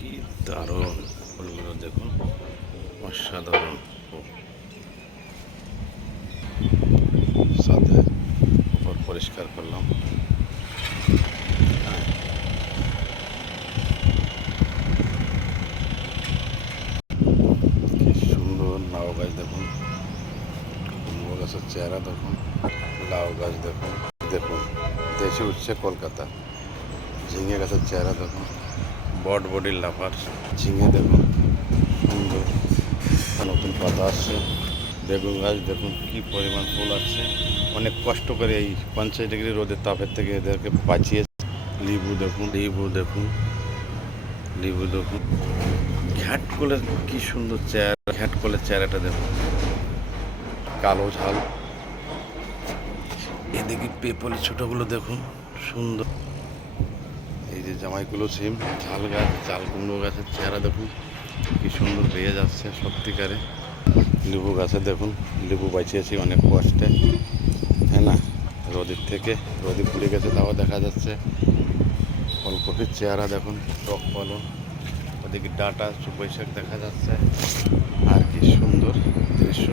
কি দারুণ ফুলগুলো দেখুন, অসাধারণ। সাথে উপর পরিষ্কার করলাম। হ্যাঁ, কি সুন্দর লাউ গাছ দেখুন, কুমড়ো গাছের চেহারা দেখুন, লাউ গাছ দেখুন, দেখুন দেশে উঠছে কলকাতা। ঝিঙে গাছের চেহারা দেখুন, বট বডির লাফার ঝিঙে দেখুন, সুন্দর নতুন পাতা আসছে। বেগুন গাছ দেখুন কি পরিমাণ ফুল আসছে। অনেক কষ্ট করে এই 50 ডিগ্রি রোদের তাপের থেকে এদেরকে বাঁচিয়ে। লেবু দেখুন, লেবু দেখুন, লেবু দেখুন, ঘ্যাটকলের কি সুন্দর চেহারা, ঘ্যাটকলের চেহারাটা দেখুন, কালো ঝাল। এদিকে পেপল ছোটগুলো দেখুন, সুন্দর। এই যে জামাইগুলো সিম, ঝাল গাছ, চাল কুমড়ো গাছের চেহারা দেখুন কি সুন্দর বেয়ে যাচ্ছে সত্যিকারে। লেবু গাছে দেখুন, লেবু বাঁচিয়েছি অনেক কষ্টে, হ্যাঁ না, রোদের থেকে। রোদে পুড়ে গেছে তাও দেখা যাচ্ছে। ফুলকপির চেহারা দেখুন, টক ফলন। ওদিকে ডাটা বৈশাখ দেখা যাচ্ছে। আর কি সুন্দর দৃশ্য।